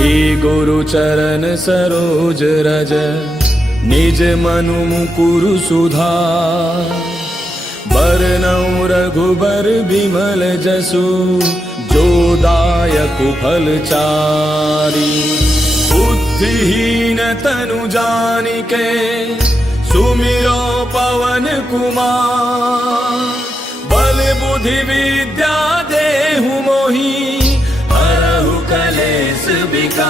श्री गुरु चरण सरोज रज निज मनु मुकुरु सुधार। बरनउँ रघुबर बिमल जसु जो दायक फलचारी। बुद्धिहीन तनु जानिके सुमिरो पवन कुमार। बल बुद्धि विद्या देहु मोहि हरहु कलेस विकार।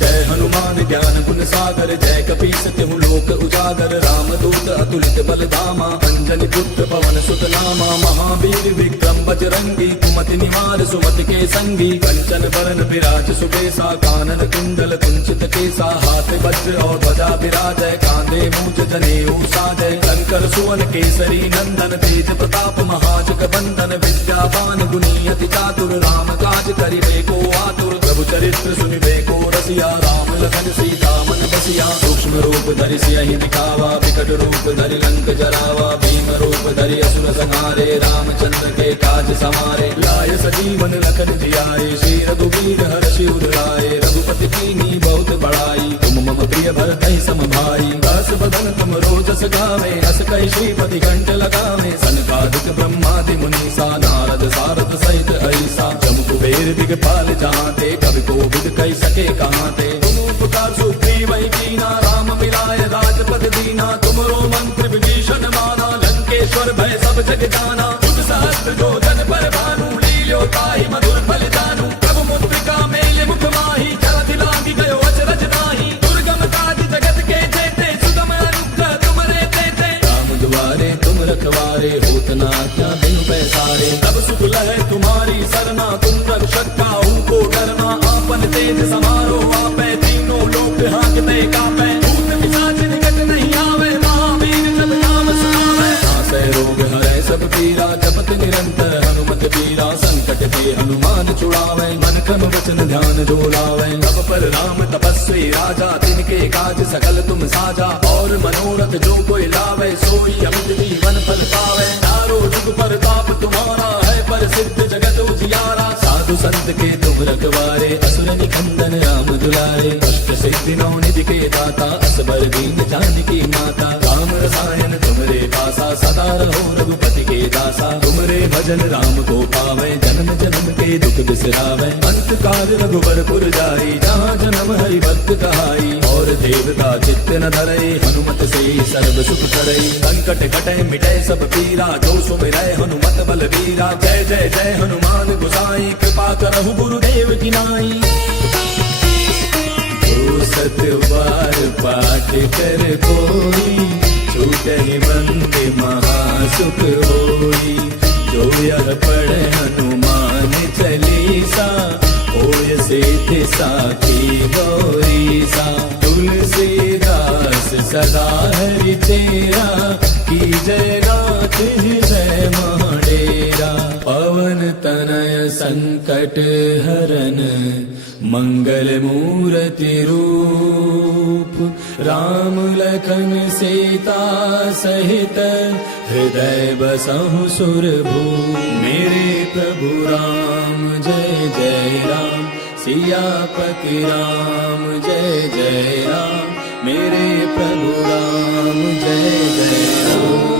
जय हनुमान ज्ञान गुण सागर जय कपीस तिहु लोक उजागर। रामदूत अतुलित बल धामा अंजनी पुत्र पवन सुत नामा। महावीर विक्रम बजरंगी कुमति निवार सुमति के संगी। कंचन बरन विराज सुबेसा कानन कुंडल कुंचित केसा। हाथ वज्र और ध्वजा विराजय कांधे मूज जनेऊ साजय। शंकर सुवन केसरी नंदन तेज प्रताप महाजग बंदन। विद्यावान गुणी अति चातुर राम काज करिबे को आतुर। प्रभु चरित्र सुनिबे को रसिया राम लखन सीता मन बसिया। सूक्ष्म रूप धरि सियहि दिखावा विकट रूप धरि लंक जरावा। भीम रूप धरि असुर संहारे रामचंद्र के काज समारे। लाय सजीवन लखन जियाए श्री रघुवीर हर्षि उर लाए। रघुपति कीन्ही बहुत बड़ाई तुम मम प्रिय भरतहि सम भाई। दास बदन तुम रोजस गावे अस कहि श्रीपति कंठ लगावे। सनकादिक ब्रह्मादि मुनीसा नारद सारद सहित ऐसा। जम कुबेर दिगपाल जहांते कवि कोविद कहि सके कहांते। तुम उपकार सुग्रीव कीना राम मिलाए राजपद दीना। तुमरो मंत्र विभीषण माना लंकेश्वर भय सब जग जाना। तुझ सहस्त्र जो जन पर भानु लील्यो ताहि मधुर फल जानू। प्रभु मुद्रिका मेल मुख माहि जलधि लांघि गयो अचरज ताहि। दुर्गम काज जगत के जेते सुगम अनुग्रह तुमरे तेते। राम दुआरे तुम रखवारे होत न आज्ञा बिनु पैसारे। तब सुख लहै तुम्हारी सरना तुम रक्षक काहू को डरना। आपन तेज समारो आपै तीनों लोक हांकते कापै। भूत पिशाच निकट नहीं आवे महावीर जब नाम सुनावे। नासै रोग हरै सब पीरा जपत निरंतर हनुमत बीरा। संकट के हनुमान छुड़ावे मन क्रम वचन ध्यान जो लावे। तब पर राम तपस्वी राजा तिनके काज सकल तुम साजा। और मनोरथ जो कोई लावे सोई अमित जीवन फल पावे। चारों जुग परताप तुम्हारा है प्रसिद्ध जगत उजियारा। साधु संत के तुम रखवारे असुर निकंदन राम दुलारे। अष्ट सिद्धि नौ निधि के दाता असबर दीन जानकी माता। राम रसायन तुमरे पासा सदा रहो रघुपति के दासा। तुमरे भजन राम को पावे जन्म जन्म के दुख बिसरावे। अंत काल रघुबर पुर जाई जहाँ जन्म हरि भक्त कहाई। और देवता चित्त न धरई हनुमत से सर्व सुख करई। संकट कटै मिटै सब पीरा जो सुमिरै हनुमत बल बीरा। जय जय जय हनुमान गोसाई कृपा करहु गुरुदेव की नाई। जो सत बार पाठ कर कोई छूटहि बंदे महासुख होई। जो यह पढ़े हनुमान चालीसा होय सिद्धि साखी गौरीसा। तुलसीदास सदा हरि तेरा की जय नाथ हृदय महडेरा। पवन तनय संकट हरन मंगल मूर्ति रूप। राम लखन सीता सहित हृदय बसहु सुरभूप। मेरे प्रभु राम जय जय राम सियापति राम जय जय राम। मेरे प्रभु राम जय जय राम।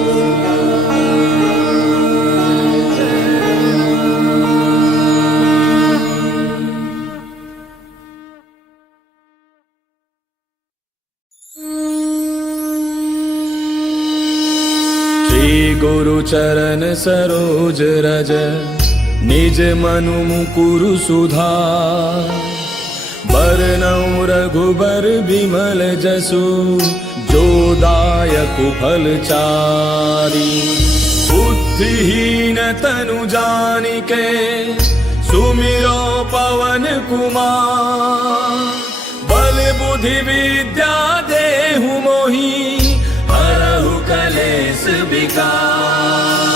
श्री गुरु चरण सरोज रज निज मनु मुकुरु सुधार। बरनउँ रघुबर बिमल जसु जो दायक फलचारी। बुद्धिहीन तनु जानिके सुमिरो पवन कुमार। बल बुद्धि विद्या देहु मोहि हरहु कलेस विकार।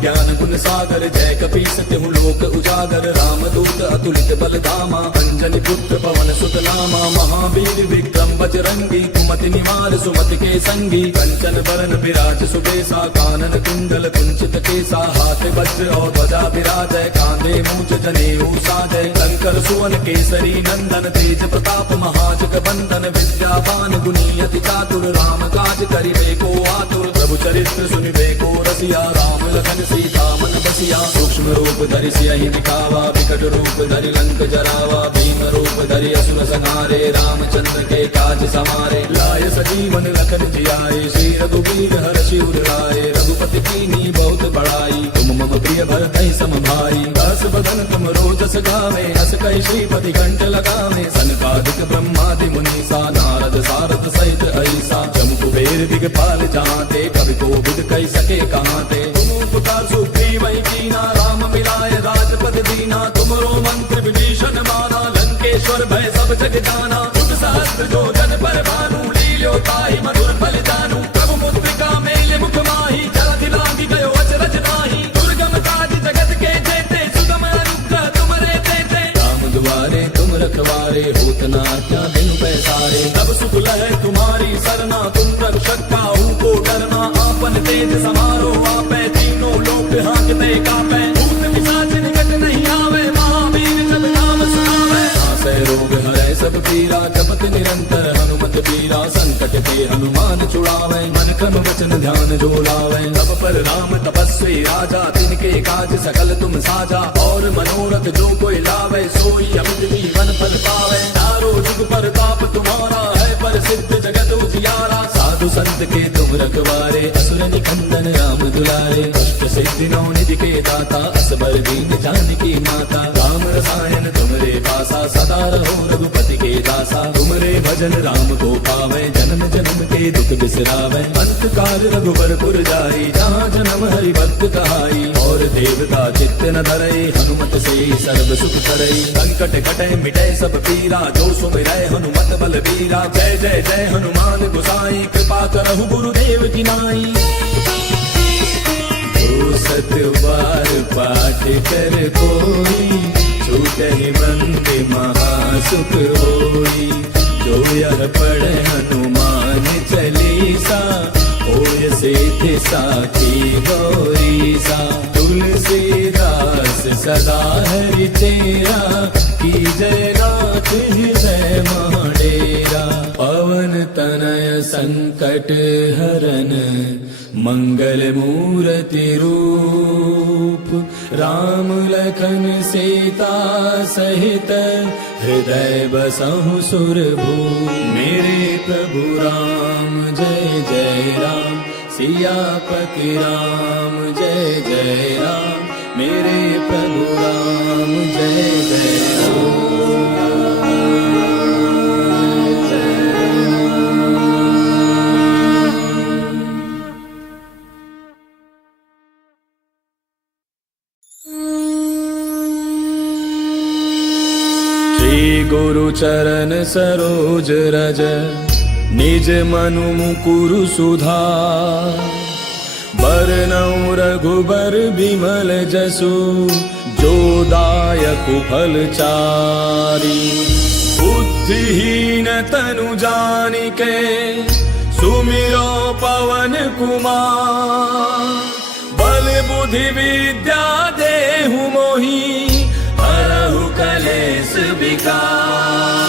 ज्ञान गुण सागर जय कपीस तिहु लोक उजागर रामदूत अतुलित बल धामा अंजनी पुत्र पवन सुत नामा महावीर विक्रम बजरंगी कुमति निवार सुमति के संगी कंचन बरन विराज सुबेसा कानन कुंडल कुंचित केसा हाथ वज्र और ध्वजा विराजय कांधे मूंज जनेऊ साजय शंकर सुवन केसरी नंदन तेज प्रताप महाजग बंदन विद्यावान गुणी अति चातुर राम काज करिबे को आतुर प्रभु चरित्र सुनिबे को रसिया राम लखन सीता मन बसिया सूक्ष्म रूप धरि सियहि दिखावा विकट रूप धरि लंक जरावा भीम रूप धरि असुर संहारे रामचंद्र के काज समारे लाय सजीवन लखन जियाए श्री रघुवीर हर्षि उर लाए रघुपति कीन्ही बहुत बड़ाई तुम मम प्रिय भरतहि सम भाई दास बदन तुम रोजस गावे हस कहि श्रीपति कंठ लगावे सनकादिक ब्रह्मादि मुनीसा नारद सारद सहित ऐसा जम कुबेर दिगपाल जाते कवि कोविद कहि सके कहाते तुम उपकार सुग्रीव कीना राम मिलाय राजपद दीना तुमरो मंत्र विभीषण माना लंकेश्वर भय सब जग जाना जुग सहस्त्र जो जन पर भानु लील्यो ताहि मधुर फल जानू प्रभु मुद्रिका मेल मुख माही जलधि लांघि गयो अचरज नाही दुर्गम काज जगत के जेते सुगम अनुग्रह तुमरे तेते राम दुआरे तुम रखवारे होत न आज्ञा बिनु पैसारे तब सुख लहै तुम्हारी सरना तुम रक्षक काहू को डरना आपन तेज समारो आपै तीनों लोक हांकते कापै भूत पिशाच निकट नहीं आवे महावीर जब नाम सुनावे नासै रोग हरै सब पीरा जपत निरंतर हनुमत पीरा संकट के हनुमान छुड़ावे मन क्रम वचन ध्यान जो लावे तब पर राम तपस्वी राजा तिनके काज सकल तुम साजा और मनोरथ जो कोई लावे सोई अमित जीवन फल पावे चारों जुग परताप तुम्हारा है प्रसिद्ध जगत उजियारा साधु संत के तुम रखवारे असुर निकंदन राम दुलारे अष्ट सिद्धि नौ निधि के दाता असबर दीन जानकी माता राम रसायन तुमरे पासा सदा रहो रघुपति के दासा तुमरे भजन राम को पावे जन्म जन्म के दुख बिसरावे अंत काल रघुबर पुर जाई जहाँ जन्म हरि भक्त कहाई और देवता चित्त न धरई हनुमत से सर्व सुख करई संकट कटे मिटे सब पीरा जो सुमिरै हनुमत बल बीरा जय जय जय हनुमान गोसाई कृपा करहु गुरुदेव की नाई जो सत बार पाठ कर कोई छूटहि बंद महासुख होई जो यह पढ़े हनुमान चालीसा होय सिद्धि साखी गौरीसा तुलसीदास सदा हरि तेरा की जय नाथ हृदय महाडेरा पवन तनय संकट हरन मंगल मूर्ति रूप राम लखन सीता सहित हृदय बसहु सुरभूप मेरे प्रभु राम जय जय राम सियापति राम जय जय राम मेरे प्रभु राम जय जय श्री गुरु चरण सरोज रज निज मनु मुकुरु सुधार बरनउँ रघुबर बिमल जसु जो दायकु फल चारि बुद्धिहीन तनु जानिके सुमिरो पवन कुमार बल बुद्धि विद्या देहु मोहि हरहु कलेश विकार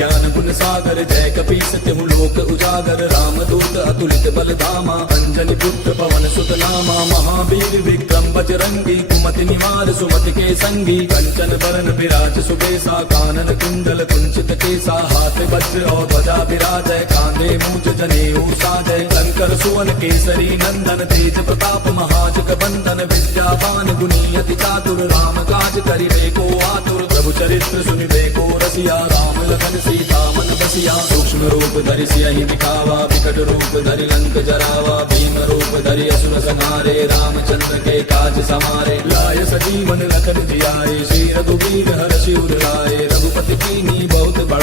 ज्ञान गुण सागर जय कपीस तिहु लोक उजागर रामदूत अतुलित बल धामा अंजनी पुत्र पवन सुत नामा महावीर विक्रम बजरंगी कुमति निवार सुमति के संगी कंचन बरन विराज सुबेसा कानन कुंडल कुंचित केसा हाथ वज्र और ध्वजा विराजय कांधे मूंज जनेऊ साजय शंकर सुवन केसरी नंदन तेज प्रताप महाजग बंदन विद्यावान गुणी अति चातुर राम काज करिबे को आतुर प्रभु चरित्र सुनिबे को रसिया राम लखन सीता मन बसिया सूक्ष्म रूप धरि सियहि दिखावा विकट रूप धरि लंक जरावा भीम रूप धरि असुर संहारे रामचंद्र के काज समारे लाय सजीवन लखन जियाए श्री रघुवीर हर्षि उर लाए रघुपति कीन्ही बहुत बड़ाई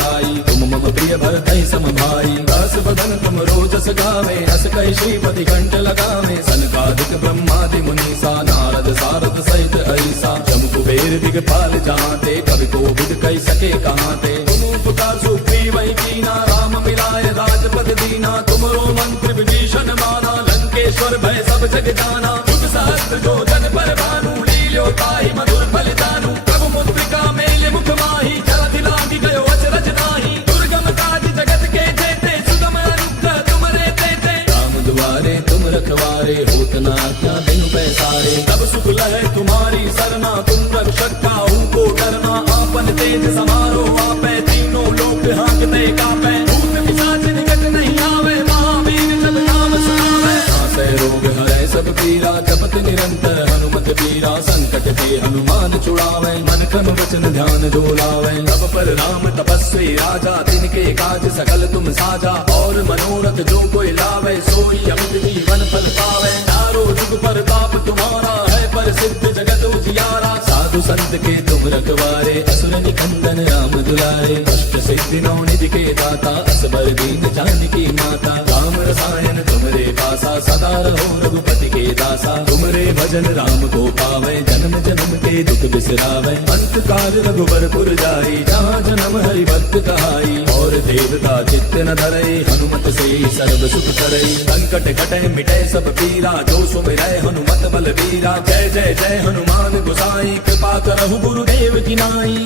भरतहि सम भाई। दास बदन तुम रोजस गावे, अस कहि श्रीपति कंठ लगावे। सनकादिक ब्रह्मादि मुनीसा, नारद सारद सहित ऐसा। जम कुबेर दिगपाल जहांते, कवि कोविद कहि सके कहांते। तुम उपकार सुग्रीवहि कीना, राम मिलाय राजपद दीना। तुमरो मंत्र विभीषण माना, लंकेश्वर भय सब जग जाना। जुग सहस्त्र जो जन पर भानु, लील्यो ताहि मधुर फल जानू। प्रभु मुद्रिका मेल मुख माहि, जलधि लागी गयो अचरज नाही। दुर्गम काज जगत के जेते, सुगम अनुग्रह तुमरे तेते। राम दुआरे तुम रखवारे, होत न आज्ञा बिनु पैसारे। तब सुख लहै तुम्हारी सरना, तुम रक्षक काहू को डरना। आपन तेज समारो आपै, तीनों लोक हांकते कापै। भूत पिशाच निकट नहीं आवे, महावीर जब नाम सुनावे। नासै रोग हरै सब पीरा, जपत निरंतर हनुमत पीरा। संकट ते हनुमान छुड़ावे, मन क्रम वचन ध्यान जो लावे। तब पर राम तपस्वी राजा, तिनके काज सकल तुम साजा। और मनोरथ जो कोई लावे, सोई अमित जीवन फल पावे। चारों जुग परताप तुम्हारा है, प्रसिद्ध जगत उजियारा। साधु संत के तुम रखवारे, असुर निकंदन राम दुलारे। अष्ट सिद्धि नौ निधि के दाता, असबर दीन जानकी माता। राम रसायन तुमरे पासा, सदा रहो रघुपति के दासा। तुमरे भजन राम को पावे, जन्म जन्म के दुख बिसरावे। अंत काल रघुबरपुर जाई, जहाँ जन्म हरि भक्त कहाई। और देवता चित्त न धरई, हनुमत से सर्व सुख करई। संकट कटै मिटै सब पीरा, जो सुमिरै हनुमत बलबीरा। जय जय जय हनुमान गोसाई, कृपा करहु गुरुदेव की नाई।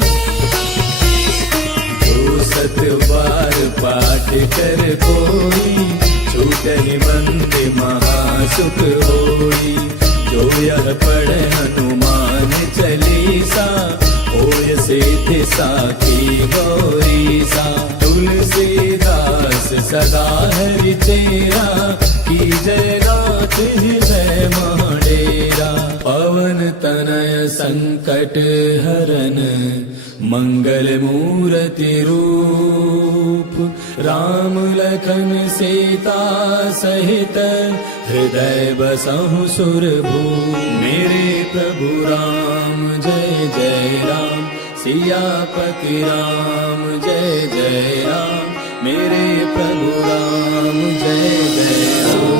जो सत बार पाठ कर कोई, छूटहि मंद महासुख होई। जो यह पढ़े हनुमान चालीसा, होय सिद्धि साखी गौरीसा। तुलसीदास सदा हरि चेरा, की जय नाथ हृदय महडेरा। पवन तनय संकट हरन, मंगल मूर्ति रूप। राम लखन सीता सहित, हृदय बसहु सुरभूप। मेरे प्रभु राम जय जय राम, सियापति राम जय जय राम। मेरे प्रभु राम जय जय राम।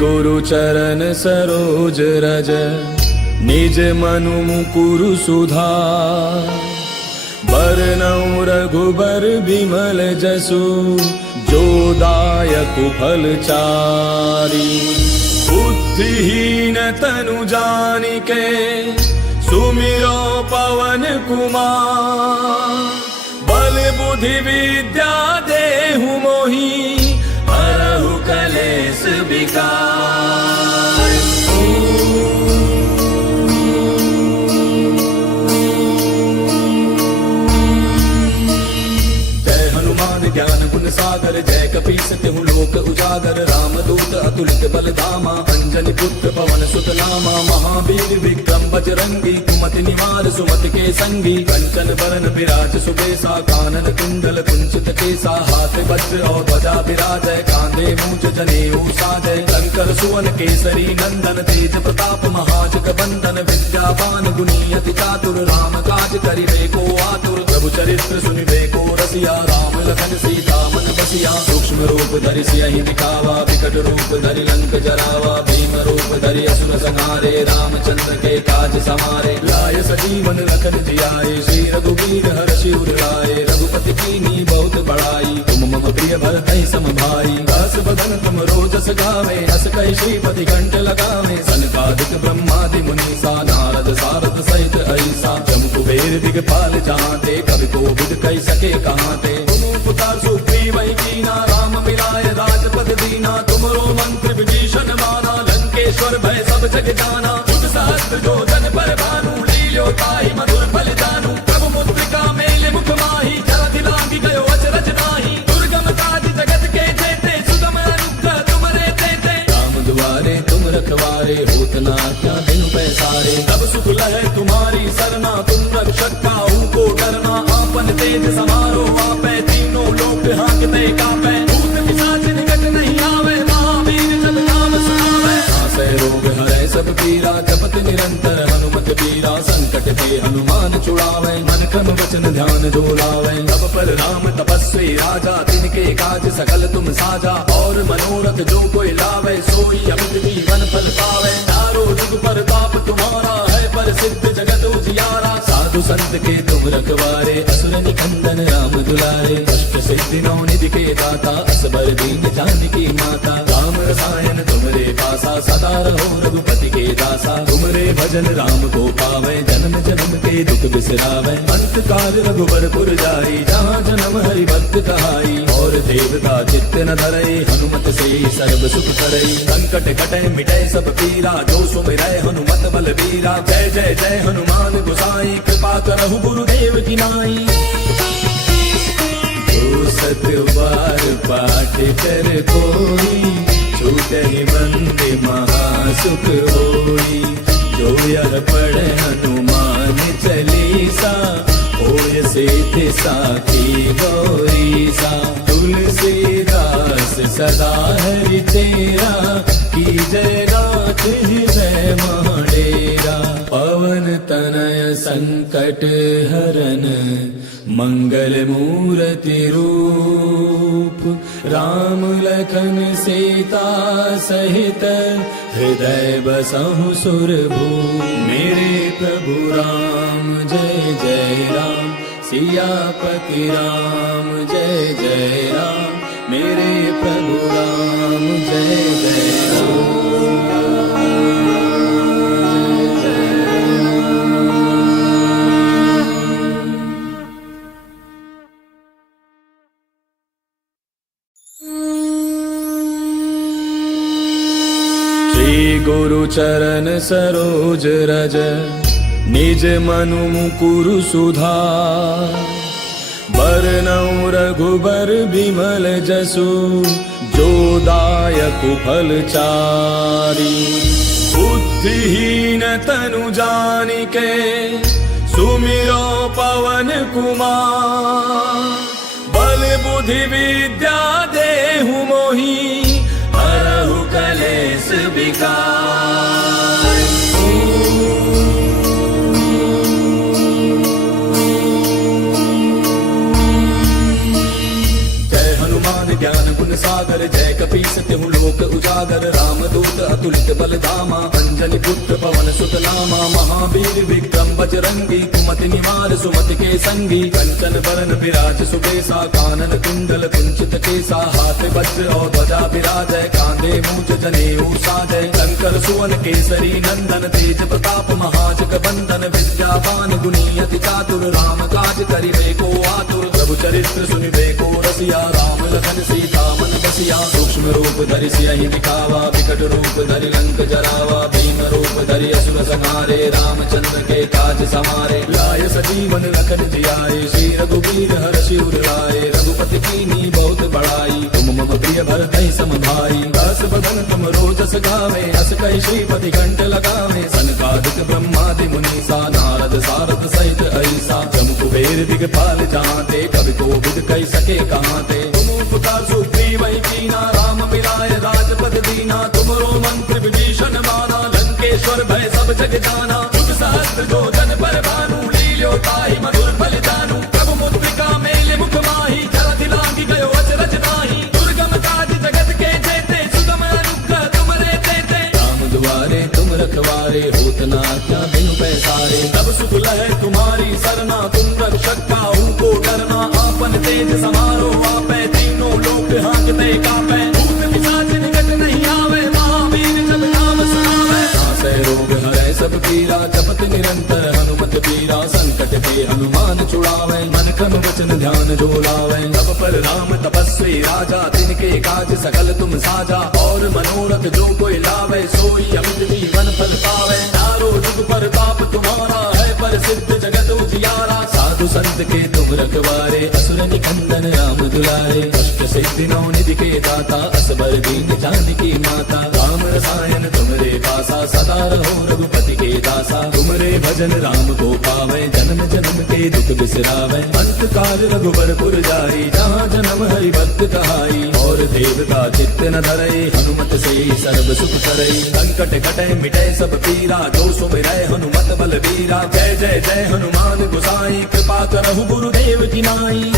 गुरु चरण सरोज रज, निज मनु मुकुरु सुधार। बरनउँ रघुबर बिमल जसु, जो दायक फल चारि। बुद्धिहीन तनु जानिके, सुमिरो पवन कुमार। बल बुद्धि विद्या देहु मोहि, हरहु कलेश विकार। जय हनुमान ज्ञान गुण सागर, जय कपीस तिहु लोक उजागर। रामदूत अतुलित बल धामा, अंजनी पुत्र पवन सुत नामा। महावीर विक्रम बजरंगी, कुमति निवार सुमति के संगी। कंचन बरन विराज सुबेसा, कानन कुंडल कुंचित केसा। हाथ वज्र और ध्वजा विराजय, कांधे मूंज जनेऊ साजय। शंकर सुवन केसरी नंदन, तेज प्रताप महाजग बंदन। विद्यावान गुणी अति चातुर, राम काज करिबे को आतुर। प्रभु चरित्र सुनिबे को रसिया, राम लखन सीता मन बसिया। सूक्ष्म रूप धरि सियहि दिखावा, विकट रूप धरि लंक जरावा। भीम रूप धरि असुर संहारे, रामचंद्र के काज समारे। लाय सजीवन लखन जियाए, श्री रघुवीर हर्षि उर लाए। रघुपति कीन्ही बहुत बड़ाई, तुम मम प्रिय भरतहि सम भाई। दास बदन तुम रोजस गावे, अस कहि श्रीपति कंठ लगावे। सनकादिक ब्रह्मादि मुनीसा, नारद सारद सहित ऐसा। जम कुबेर दिगपाल जहांते, कवि कोविद कहि सके कहांते। तुम उपकार सुग्रीवहि कीना, राम मिलाय राजपद दीना। तुमरो मंत्र विभीषण माना, लंकेश्वर भय सब जग जाना। जुग सहस्त्र जो जन पर भानु, लील्यो ताहि मधुर फल जानू। प्रभु मुद्रिका मेल मुख माहि, जलधि लागी गयो अचरज नाही। दुर्गम काज जगत के जेते, सुगम अनुग्रह तुमरे तेते। राम दुआरे तुम रखवारे, होत न आज्ञा बिनु पैसारे। तब सुख लहै तुम्हारी सरना, तुम रक्षक काहू को डरना। आपन तेज समारो आपै, तीनों लोक छुड़ावे मन क्रम वचन ध्यान जो लावे। तब पर राम तपस्वी राजा तिनके काज सकल तुम साजा। और मनोरथ जो कोई लावे सोई अमित जीवन फल पावे। चारों जुग पर ताप तुम्हारा है पर सिद्ध जगत उजियारा। साधु संत के तुम रखवारे असुर निकंदन राम दुलारे। अष्ट सिद्धि नौ निधि के दाता असबर दीन जानकी माता। राम रसायन तुमरे पासा सदा रहो रघुपति के दासा। तुमरे भजन राम को पावे जन्म जन्म के दुख बिसरावे। अंत काल रघुबर पुर जाई जहाँ जन्म हरि भक्त कहाई। और देवता चित्त न धरई हनुमत से सर्व सुख करई। संकट कटे मिटे सब पीरा जो सुमिरै हनुमत बल बीरा। जय जय जय हनुमान गोसाई कृपा करहु गुरुदेव की नाई। जो सत बार पाठ कर कोई छूटहि बंदे महासुख होई। जो यह पढ़े हनुमान चालीसा होय सिद्धि साखी गौरीसा। तुलसीदास सदा हरि तेरा की जय नाथ हृदय महडेरा। पवन तनय संकट हरन मंगल मूर्ति रूप। राम लखन सीता सहित हृदय बसहु सुरभूप। मेरे प्रभु राम जय जय राम सियापति राम जय जय राम। मेरे प्रभु राम जय जय राम। गुरु चरण सरोज रज निज मनु मुकुरु सुधार। बरनउँ रघुबर बिमल जसु जो दायक फल चारि। बुद्धिहीन तनु जानिके सुमिरो पवन कुमार। बल बुद्धि विद्या देहु मोहि हरहु कलेश विकार। जय हनुमान ज्ञान गुण सागर जय कपीस तिहु लोक उजागर। राम दूत अतुलित बल धामा अंजनी पुत्र पवन सुत नामा। महावीर विक्रम बजरंगी कुमति निवार सुमति के संगी। कंचन बरन विराज सुबेसा कानन कुंडल कुंचित केसा। हाथ वज्र और ध्वजा विराजय कांधे मूंज जनेऊ साजय। शंकर सुवन केसरी नंदन तेज प्रताप महाजग बंदन। विद्यावान गुणी अति चातुर राम काज करिबे को आतुर। प्रभु चरित्र सुनिबे को रसिया राम लखन सीता मन बसिया। सूक्ष्म रूप धरि सियहि दिखावा विकट रूप धरि लंक जरावा। भीम रूप धरि असुर संहारे रामचंद्र के काज समारे। लाय सजीवन लखन जियाए श्री रघुवीर हर्षि उर लाए। रघुपति कीन्ही बहुत बड़ाई तुम मम प्रिय भरतहि सम भाई। दास बदन तुम रोजस गावे अस कहि श्रीपति कंठ लगावे। सनकादिक ब्रह्मादि मुनीसा नारद सारद सहित ऐसा। जम कुबेर दिगपाल जहाँते कवि कोविद कहि सके कहाँते। तुम उपकार सुग्रीव कीना राम मिलाय राजपद दीना। तुमरो मंत्र विभीषण माना लंकेश्वर भय सब जग जाना। युग सहस्त्र जो जन पर भानु लील्यो ताहि मधुर फल जानू। प्रभु मुद्रिका मेले मुख माहि जलधि लांघि गयो अचरज नाहि। दुर्गम काज जगत के जेते सुगम अनुग्रह तुमरे तेते। राम दुआरे तुम रखवारे होत न आज्ञा बिनु पैसारे। तब सुख लहै तुम्हारी सरना तुम रक्षक काहू को डरना। आपन तेज समारो आपै तीनों लोक हांकते कापै। भूत पिशाच निकट नहीं आवे महावीर जब नाम सुनावे। नासै रोग हरै सब पीरा जपत निरंतर हनुमत पीरा। संकट ते हनुमान छुड़ावे मन क्रम वचन ध्यान जो लावे। तब पर राम तपस्वी राजा तिनके काज सकल तुम साजा। और मनोरथ जो कोई लावे सोई अमित जीवन फल पावे। चारों जुग पर ताप तुम्हारा है पर सिद्ध जगत उजियारा। साधु संत के तुम रखवारे असुर निकंदन राम दुलारे। अष्ट सिद्धि नौ निधि के दाता असबर दीन जानकी माता। राम रसायन तुमरे पासा सदा रहो रघुपति के दासा। तुमरे भजन राम को पावे जन्म जन्म के दुख बिसरावे। अंत काल रघुबरपुर जाई, जहाँ जन्म हरि भक्त कहाई। और देवता चित्त न धरई, हनुमत से सर्व सुख करई। संकट कटे मिटे सब पीरा, जो सुमिरै हनुमत बल बीरा। जय जय जय हनुमान गोसाई, कृपा करहु गुरुदेव की नाई।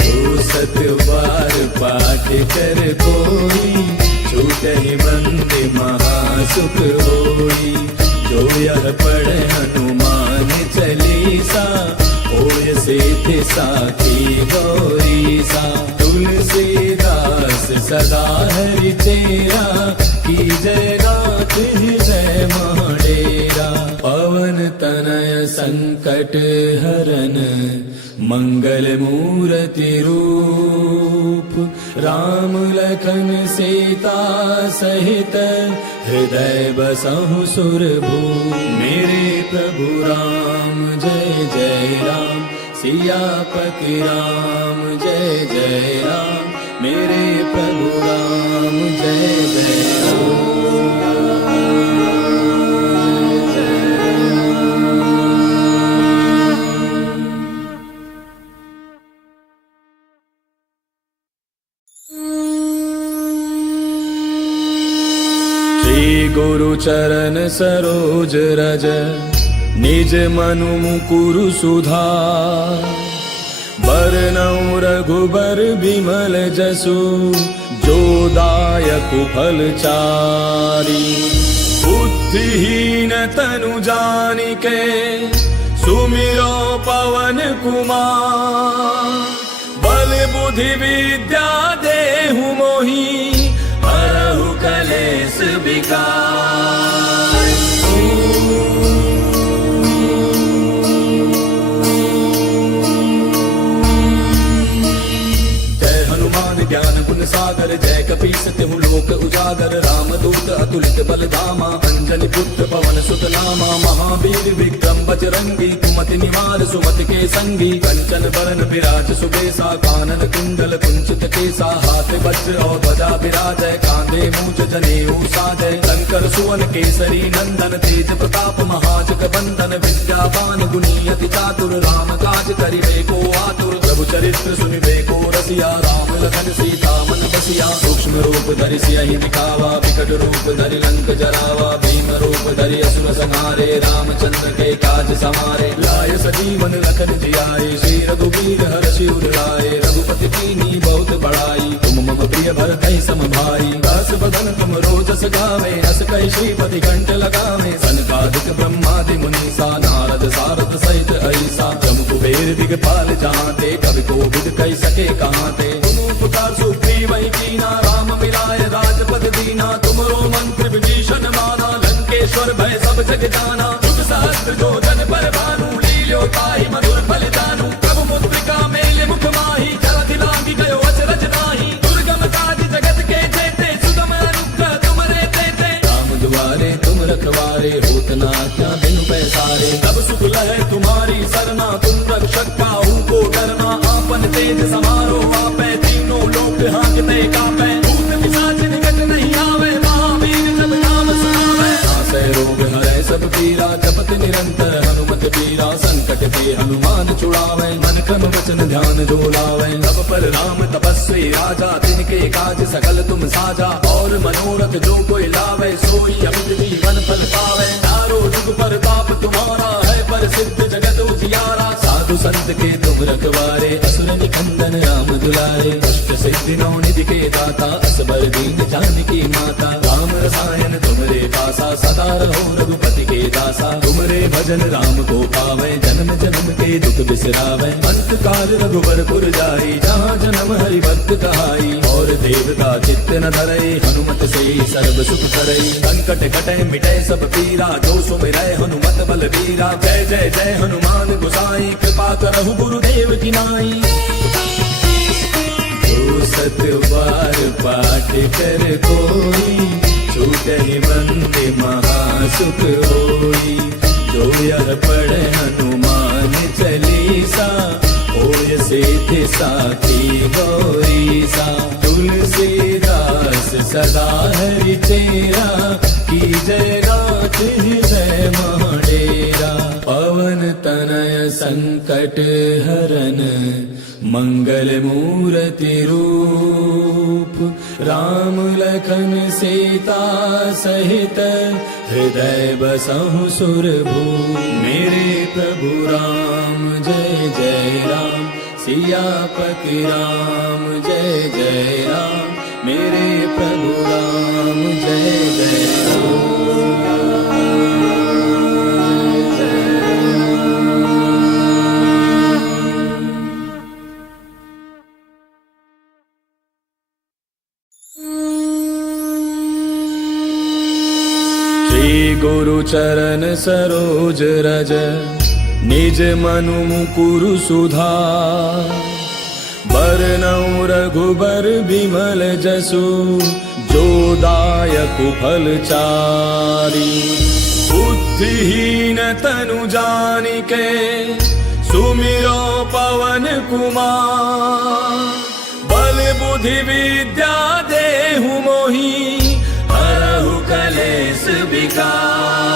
जो सत बार पाठ कर कोई, छूटहि बंदे महासुख होई। जो यह पढ़े हनुमान चालीसा, होय सिद्धि साखी गौरीसा। तुलसीदास सदा हरि चेरा, की जय नाथ हृदय महडेरा। पवन तनय संकट हरन, मंगल मूर्ति रूप। राम लखन सीता सहित, हृदय बसहु सुरभूप। मेरे प्रभु राम जय जय राम, सियापति राम जय जय राम। मेरे प्रभु राम जय जय राम। गुरु चरण सरोज रज, निज मनु मुकुरु सुधार। बरनउँ रघुबर बिमल जसु, जो दायक फल चारि। बुद्धिहीन तनु जानिके, सुमिरो पवन कुमार। बल बुद्धि विद्या देहु मोहि, हरहु कलेश विकार। जय हनुमान ज्ञान गुण सागर, जय कपीस तिहु लोक उजागर। रामदूत अतुलित बल धामा, अंजनी पुत्र पवन सुत नामा। महावीर विक्रम बजरंगी, कुमति निवार सुमति के संगी। कंचन बरन विराज सुबेसा, कानन कुंडल कुंचित केसा। हाथ वज्र और ध्वजा विराजय, कांधे मूज जनेऊ साजय। शंकर सुवन केसरी नंदन, तेज प्रताप महाजग बंदन। विद्यावान गुणी अति चातुर, राम काज करिबे को आतुर। प्रभु चरित्र सुनिबे को रसिया, राम लखन सीता मन बसिया। सूक्ष्म रूप धरि सियहि दिखावा, विकट रूप धरि लंक जरावा। भीम रूप धरि असुर संहारे, रामचंद्र के काज समारे। लाय सजीवन लखन जियाए, श्री रघुवीर हर्षि उर लाए। रघुपति कीन्ही बहुत बड़ाई, तुम मम प्रिय भरतहि सम भाई। दास बदन तुम रोजस गावे, अस कहि श्रीपति कंठ लगावे। सनकादिक ब्रह्मादि मुनीसा, नारद सारद सहित ऐसा। जम कुबेर दिगपाल जहाँते, कवि कोविद कहि सके कहाँते। तुम उपकार सुग्रीवहि कीना, राम मिलाय राजपद दीना। तुमरो मंत्र विभीषण माना, लंकेश्वर भय सब जग जाना। जुग सहस्त्र जो जन पर भानु, लील्यो ताहि मधुर फल जानू। प्रभु मुद्रिका मेल मुख माहि, जलधि लांघि गयो अचरज नाहि। दुर्गम काज जगत के जेते, सुगम अनुग्रह तुमरे तेते। राम दुआरे तुम रखवारे, होत न आज्ञा बिनु पैसारे। तब सुख लहै तुम्हारी सरना, तुम रक्षक काहू को डरना। आपन तेज समारो आपै, तीनों लोक हांकते कापै। भूत पिशाच निकट नहीं आवे, महावीर जब नाम सुनावे। नासै रोग हरै सब पीरा, जपत निरंतर हनुमत बीरा। संकट ते हनुमान छुड़ावे, मन क्रम वचन ध्यान जो लावे। सब पर राम तपस्वी राजा, तिनके काज सकल तुम साजा। और मनोरथ जो कोई लावे, सोई अमित जीवन फल पावे। चारों जुग परताप तुम्हारा है, प्रसिद्ध जगत उजियारा। साधु संत के तुम रखवारे, असुर निकंदन राम दुलारे। अष्ट सिद्धि नौ निधि के दाता, असबर दीन जानकी माता। राम रसायन तुमरे पासा, सदा रहो रघुपति के दासा। तुमरे भजन राम को पावे, जन्म जन्म के दुख बिसरावे। अंत काल रघुबरपुर जाई, जहाँ जन्म हरि भक्त कहाई। और देवता चित्त न धरई, हनुमत से सर्व सुख करई। संकट कटे मिटे सब पीरा, जो सुमिरै हनुमत बल बीरा। जय जय जय हनुमान गोसाई, कृपा करहु गुरुदेव की नाई। जो सत बार पाठ कर कोई, छूटहि बंदे महासुख होई। जो यह पढ़े हनुमान चालीसा, होय सिद्धि साखी गौरीसा। तुलसीदास सदा हरि तेरा, की जय नाथ हृदय महाडेरा। पवन तनय संकट हरन, मंगल मूर्ति रूप, राम लखन सीता सहित, हृदय बसहु सुरभूप। मेरे प्रभु राम जय जय राम, सियापति राम जय जय राम। मेरे प्रभु राम जय जय राम। श्री गुरु चरण सरोज रज, निज मनु मुकुरु सुधार। बरनउँ रघुबर बिमल जसु, जो दायक फल चारि। बुद्धिहीन तनु जानिके, सुमिरो पवन कुमार। बल बुद्धि विद्या देहु मोहि, हरहु कलेश विकार।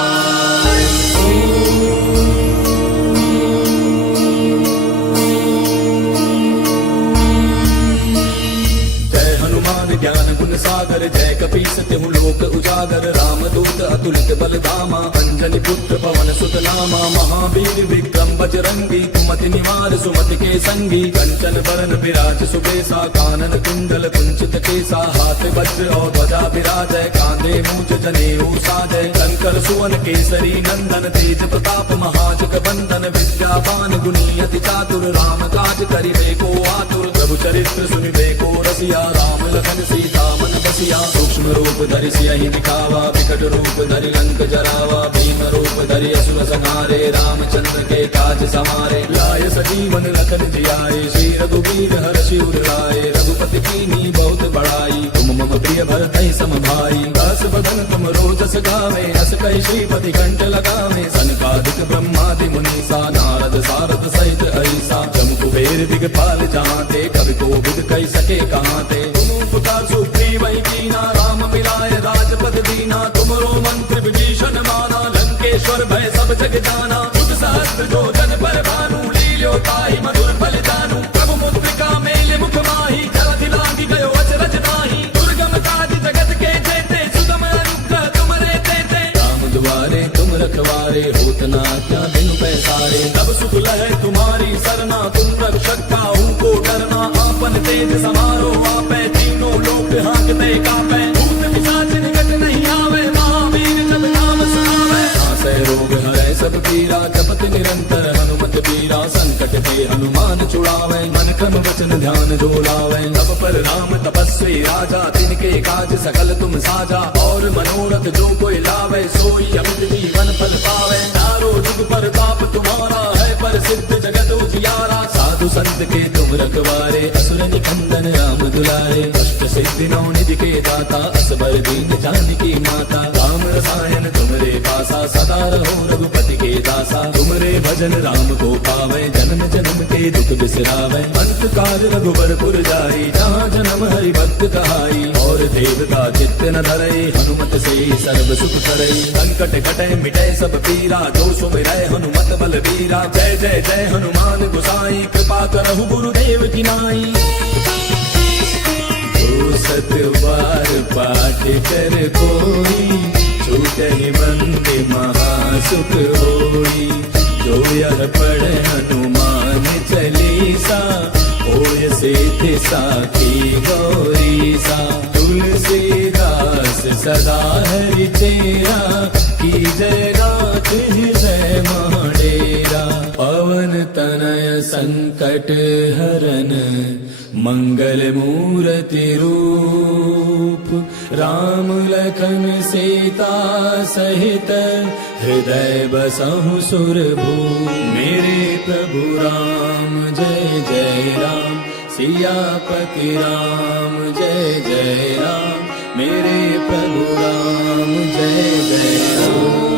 जय हनुमान ज्ञान गुण सागर, जय कपीस तिहु लोक उजागर। रामदूत अतुलित बल धामा, अंजनी पुत्र पवन सुत नामा। महावीर विक्रम बजरंगी, कुमति निवार सुमति के संगी। कंचन बरन विराज सुबेसा, कानन कुंडल कुंचित केसा। हाथ वज्र और ध्वजा विराजय, कांधे मूंज जनेऊ साजय। शंकर सुवन केसरी नंदन, तेज प्रताप महाजग बंदन। विद्यावान गुणी अति चातुर, राम काज करिबे को आतुर। प्रभु चरित्र सुनिबे को रसिया, राम लखन सीता मन बसिया। सूक्ष्म रूप धरि सियहि दिखावा, विकट रूप धरि लंक जरावा। भीम रूप धरि असुर संहारे, रामचंद्र के काज समारे। लाय सजीवन लखन जियाए, श्री रघुवीर हर्षि उर लाए। रघुपति कीन्ही बहुत बड़ाई, तुम मम प्रिय भरतहि सम भाई। दास बदन तुम रोजस गावे, अस कहि श्रीपति कंठ लगावे। सनकादिक ब्रह्मादि मुनीसा, नारद सारद सहित अहिसा। जम कुबेर दिगपाल जहांते, कवि कोविद कहि सके कहांते। तुम उपकार सुग्रीव ही कीना, राम मिलाय राजपद दीना। तुमरो मंत्र विभीषण माना, लंकेश्वर भय सब जग जाना। युग सहस्त्र जो जन पर भानु, लील्यो ताहि मधुर फल जानू। प्रभु मुद्रिका मेलि मुख माहि, जलधि लांघि गयो अचरज नाहि। दुर्गम काज जगत के जेते, सुगम अनुग्रह तुमरे तेते। राम दुआरे तुम रखवारे, होत न आज्ञा बिनु पैसारे। तब सुख लहै तुम्हारी सरना, तुम रक्षक काहू को डरना। आपन तेज समारो आपै, तीनों लोक हांकते कापै। भूत पिशाच निकट नहीं आवे, महावीर जब नाम सुनावे। नासै रोग हरै सब पीरा, जपत निरंतर हनुमत बीरा। संकट ते हनुमान छुड़ावे, मन क्रम वचन ध्यान जो लावे। तब पर राम तपस्वी राजा, तिनके काज सकल तुम साजा। और मनोरथ जो कोई लावे, सोई अमित जीवन फल पावे। चारों जुग परताप तुम्हारा है, प्रसिद्ध जगत उजियारा। साधु संत के तुम रखवारे, असुर निकंदन राम दुलारे। अष्ट सिद्धि नौ निधि के दाता, असबर दीन जानकी माता। राम रसायन तुमरे पासा, सदा रहो रघुपति के दासा। तुमरे भजन राम को पावे, जन्म जन्म के दुख बिसरावे। अंत काल रघुबर पुर जाई, जहाँ जन्म हरि भक्त कहाई। और देवता चित्त न धरई, हनुमत से सर्व सुख करई। संकट कटै मिटै सब पीरा, जो सुमिरै हनुमत बल बीरा। जय जय जय हनुमान गोसाई, कृपा करहु गुरुदेव की नाई। जो सत बार पाठ कर कोई, छूटहि बंदे महासुख होई। जो यह पढ़े हनुमान चालीसा, होय सिद्धि साखी गौरीसा। तुलसीदास सदा हरि तेरा, की जय नाथ हृदय महाडेरा। पवन तनय संकट हरन, मंगल मूर्ति रूप। राम लखन सीता सहित, हृदय बसहु सुरभूप। मेरे प्रभु राम जय जय राम, सियापति राम जय जय राम। मेरे प्रभु राम जय जय राम।